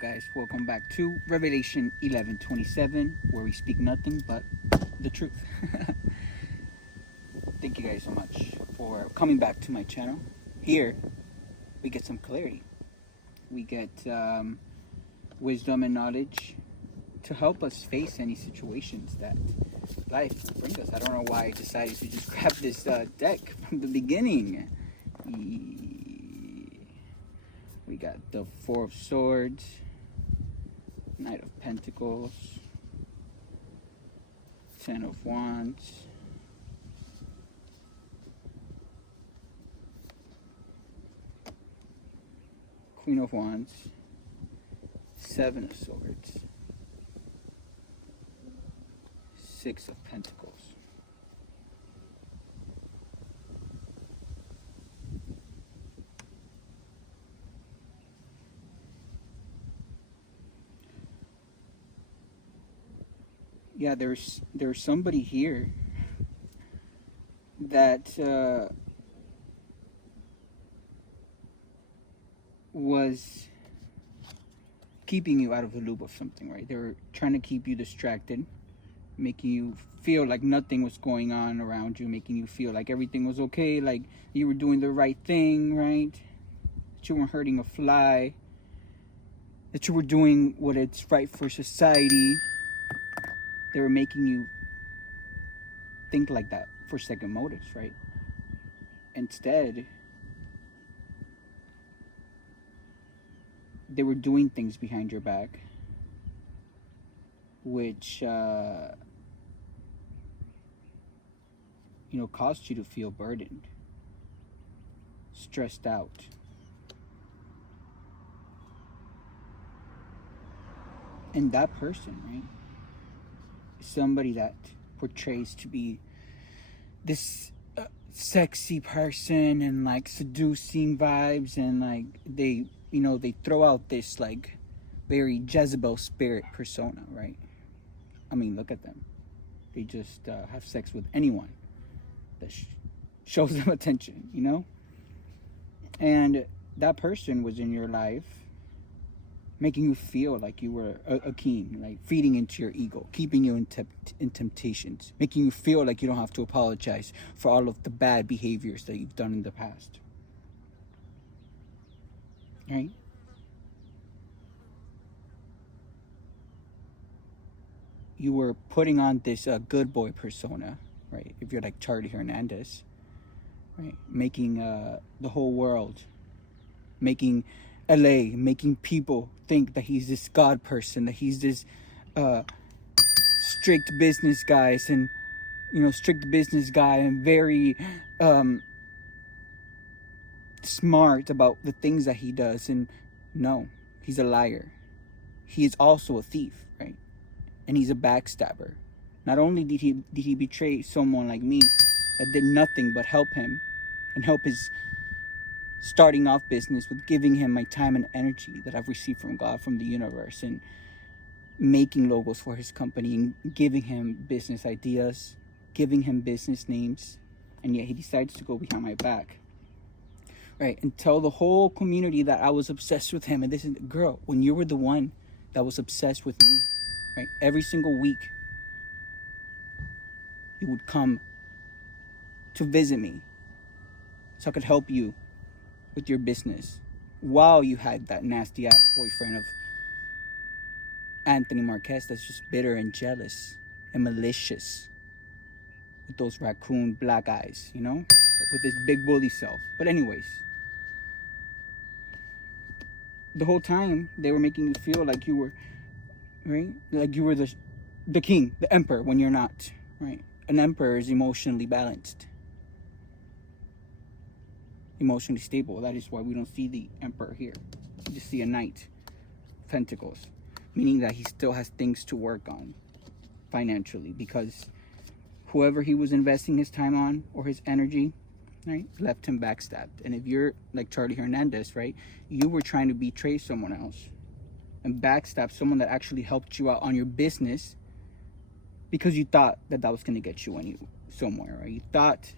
guys? Welcome back to Revelation 11:27, where we speak nothing but the truth. Thank you guys so much for coming back to my channel. Here, we get some clarity. We get wisdom and knowledge to help us face any situations that life brings us. I don't know why I decided to just grab this deck from the beginning. We got the Four of Swords, Knight of Pentacles, Ten of Wands, Queen of Wands, Seven of Swords, Six of Pentacles. Yeah, there's somebody here that was keeping you out of the loop of something, right? They were trying to keep you distracted, making you feel like nothing was going on around you, making you feel like everything was okay, like you were doing the right thing, right? That you weren't hurting a fly, that you were doing what is right for society. They were making you think like that for second motives, right? Instead, they were doing things behind your back, which caused you to feel burdened, stressed out. And that person, right, is somebody that portrays to be this sexy person and like seducing vibes, and like they throw out this like very Jezebel spirit persona, right? I mean, look at them. They just have sex with anyone that shows them attention, And that person was in your life making you feel like you were a king, like feeding into your ego, keeping you in temptations, making you feel like you don't have to apologize for all of the bad behaviors that you've done in the past. Right? You were putting on this good boy persona, right? If you're like Charlie Hernandez, right? Making the whole world, making LA, making people think that he's this God person, that he's this strict business guy, and very smart about the things that he does. And no, he's a liar. He is also a thief, right? And he's a backstabber. Not only did he betray someone like me that did nothing but help him and help his starting off business with giving him my time and energy that I've received from God, from the universe, and making logos for his company and giving him business ideas, giving him business names, and yet he decides to go behind my back, right? And tell the whole community that I was obsessed with him. And this is, girl, when you were the one that was obsessed with me, right? Every single week, you would come to visit me so I could help you with your business while you had that nasty ass boyfriend of Anthony Marquez that's just bitter and jealous and malicious with those raccoon black eyes, with his big bully self. But anyways, the whole time they were making you feel like you were, right? Like you were the king, the emperor, when you're not, right? An emperor is emotionally balanced, emotionally stable. That is why we don't see the emperor here. You just see a knight of pentacles, meaning that he still has things to work on financially, because whoever he was investing his time on or his energy, right, left him backstabbed. And if you're like Charlie Hernandez, right, you were trying to betray someone else and backstab someone that actually helped you out on your business because you thought that was going to get you somewhere, right? You thought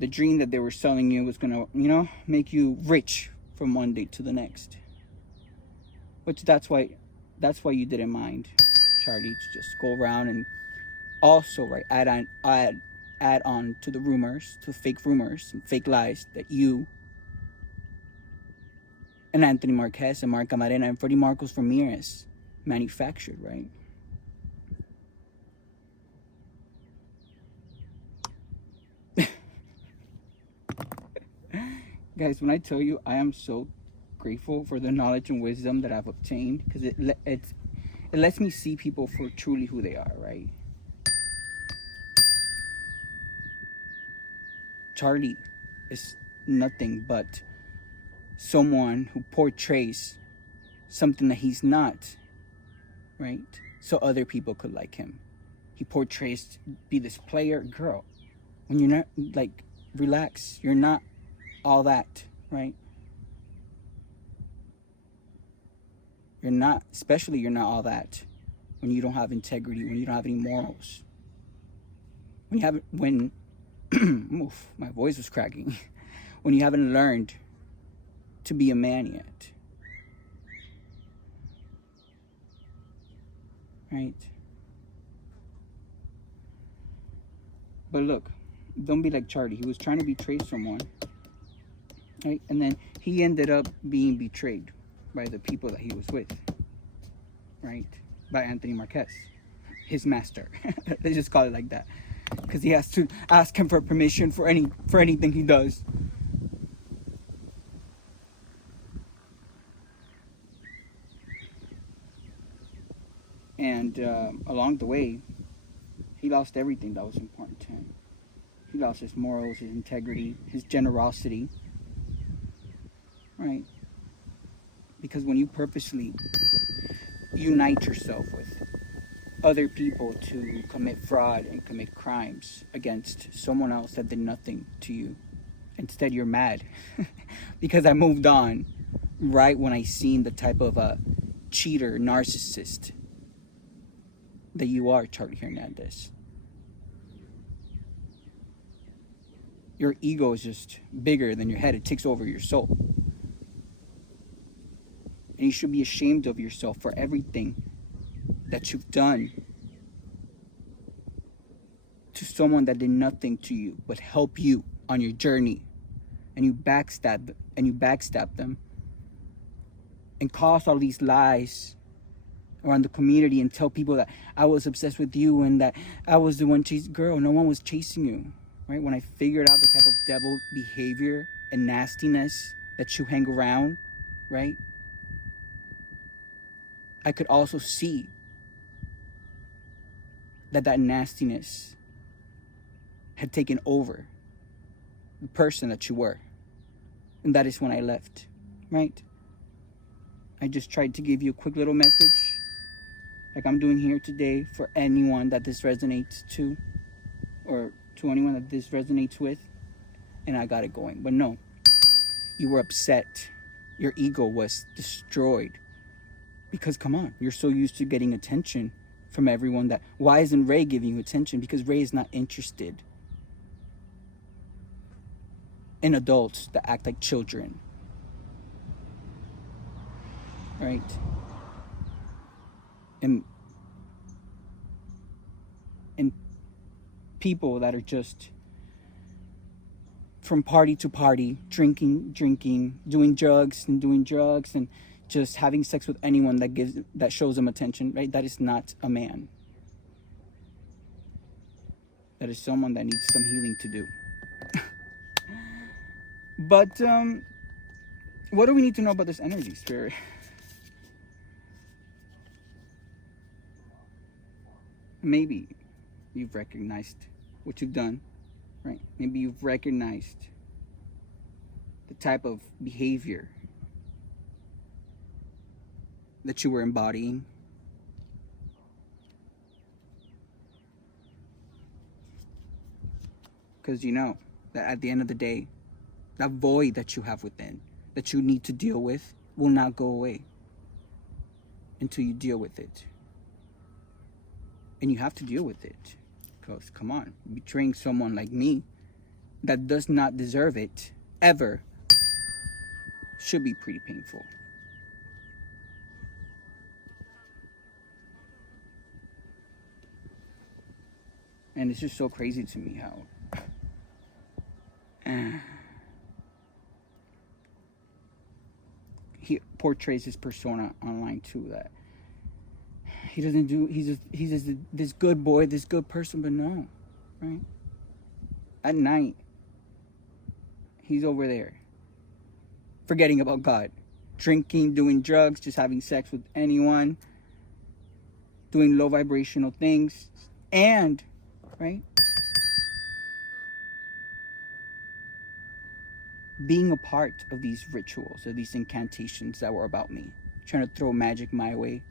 the dream that they were selling you was going to, make you rich from one day to the next. Which that's why you didn't mind, Charlie, to just go around and also, right, add on to the rumors, to fake rumors and fake lies that you and Anthony Marquez and Mark Camarena and Freddie Marcos Ramirez manufactured, right? Guys, when I tell you I am so grateful for the knowledge and wisdom that I've obtained, because it lets me see people for truly who they are, right? Charlie is nothing but someone who portrays something that he's not, right? So other people could like him. He portrays be this player. Girl, when you're not, like, relax, you're not all that, right? You're not, especially you're not all that when you don't have integrity, when you don't have any morals, when oof, my voice was cracking, when you haven't learned to be a man yet, right? But look, don't be like Charlie. He was trying to betray someone, right? And then he ended up being betrayed by the people that he was with, right? By Anthony Marquez, his master. Let's just call it like that, because he has to ask him for permission for anything he does. And along the way, he lost everything that was important to him. He lost his morals, his integrity, his generosity, right? Because when you purposely unite yourself with other people to commit fraud and commit crimes against someone else that did nothing to you, instead you're mad because I moved on right when I seen the type of a cheater, narcissist that you are, Charlie Hernandez. Your ego is just bigger than your head. It takes over your soul. And you should be ashamed of yourself for everything that you've done to someone that did nothing to you but help you on your journey. And you backstab them and cause all these lies around the community and tell people that I was obsessed with you and that I was the one chasing. Girl, no one was chasing you, right? When I figured out the type of devil behavior and nastiness that you hang around, right? I could also see that nastiness had taken over the person that you were. And that is when I left, right? I just tried to give you a quick little message, like I'm doing here today, for anyone that this resonates to, or to anyone that this resonates with, and I got it going. But no, you were upset. Your ego was destroyed. Because come on, you're so used to getting attention from everyone that, why isn't Ray giving you attention? Because Ray is not interested in adults that act like children, right? And people that are just from party to party, drinking, doing drugs and just having sex with anyone that shows them attention, right? That is not a man. That is someone that needs some healing to do. But what do we need to know about this energy, Spirit? Maybe you've recognized what you've done, right? Maybe you've recognized the type of behavior that you were embodying. Because you know that at the end of the day, that void that you have within, that you need to deal with, will not go away until you deal with it. And you have to deal with it. Because, come on, betraying someone like me that does not deserve it, ever, should be pretty painful. And it's just so crazy to me how he portrays his persona online too, that he doesn't do, he's just this good boy, this good person. But no, right? At night, he's over there forgetting about God, drinking, doing drugs, just having sex with anyone, doing low vibrational things, and, right, being a part of these rituals, of these incantations that were about me, trying to throw magic my way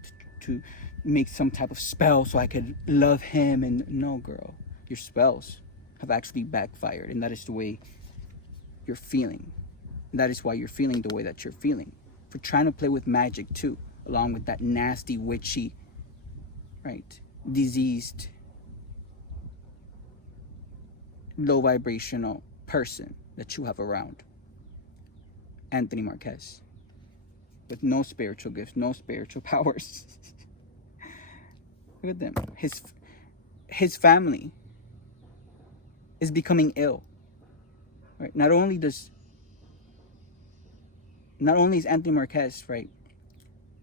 to make some type of spell so I could love him. And no, girl, your spells have actually backfired, and that is the way you're feeling. And that is why you're feeling the way that you're feeling, for trying to play with magic too, along with that nasty, witchy, right, diseased, low vibrational person that you have around. Anthony Marquez, with no spiritual gifts, no spiritual powers. Look at them. His family is becoming ill. Right? Not only is Anthony Marquez, right?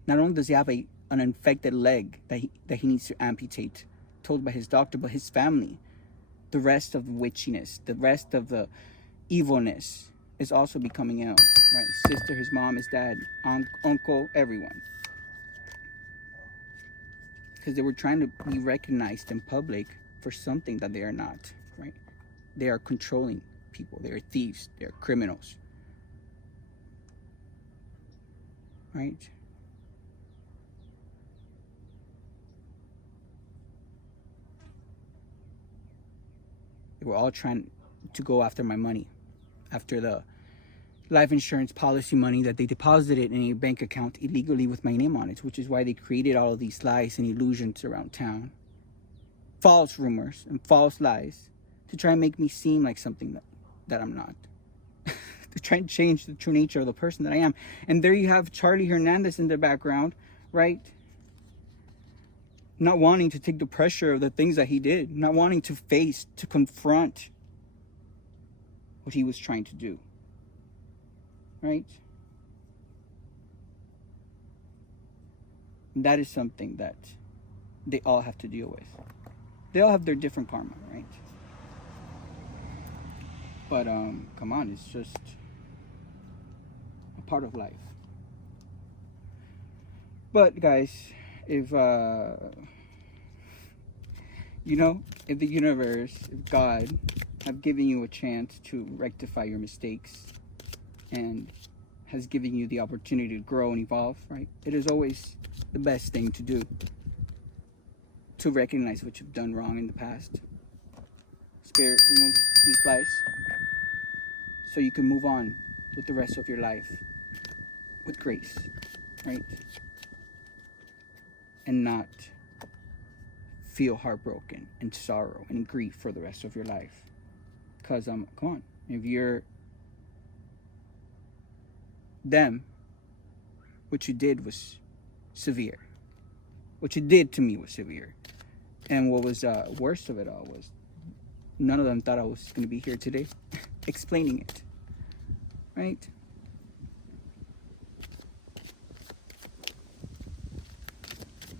Not only does he have an infected leg that he needs to amputate, told by his doctor, but his family, the rest of the witchiness, the rest of the evilness, is also becoming ill. Right? His sister, his mom, his dad, uncle, everyone. Because they were trying to be recognized in public for something that they are not. Right? They are controlling people. They are thieves. They are criminals. Right? They were all trying to go after my money, after the life insurance policy money that they deposited in a bank account illegally with my name on it, which is why they created all of these lies and illusions around town. False rumors and false lies to try and make me seem like something that I'm not. To try and change the true nature of the person that I am. And there you have Charlie Hernandez in the background, right? Not wanting to take the pressure of the things that he did, not wanting to face, to confront what he was trying to do. Right? That is something that they all have to deal with. They all have their different karma, right? But come on, it's just a part of life. But guys, if if the universe, if God have given you a chance to rectify your mistakes and has given you the opportunity to grow and evolve, right? It is always the best thing to do, to recognize what you've done wrong in the past. Spirit, remove these lies so you can move on with the rest of your life with grace, right? And not feel heartbroken and sorrow and grief for the rest of your life. Because come on, if you're them, what you did was severe. What you did to me was severe. And what was worst of it all was none of them thought I was going to be here today explaining it. Right?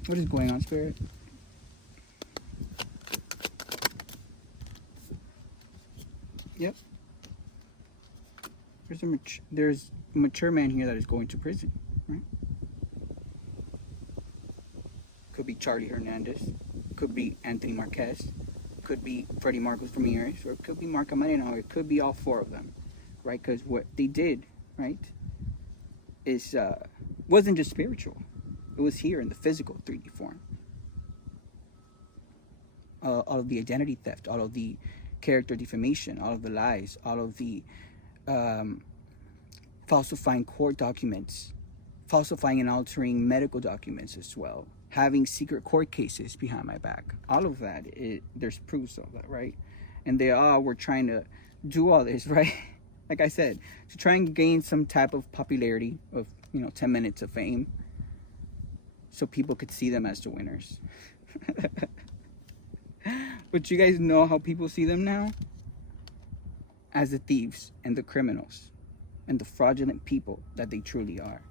What is going on, Spirit? Yep. There's a mature man here that is going to prison, right? Could be Charlie Hernandez, could be Anthony Marquez, could be Freddie Marcos Ramirez, or it could be Marco Moreno, or it could be all four of them, right? Because what they did, right, is wasn't just spiritual. It was here in the physical 3D form. All of the identity theft, all of the character defamation, all of the lies, all of the falsifying court documents, falsifying and altering medical documents as well, having secret court cases behind my back. All of that, there's proofs of that, right? And they all were trying to do all this, right? Like I said, to try and gain some type of popularity of, 10 minutes of fame so people could see them as the winners. But you guys know how people see them now? As the thieves and the criminals and the fraudulent people that they truly are.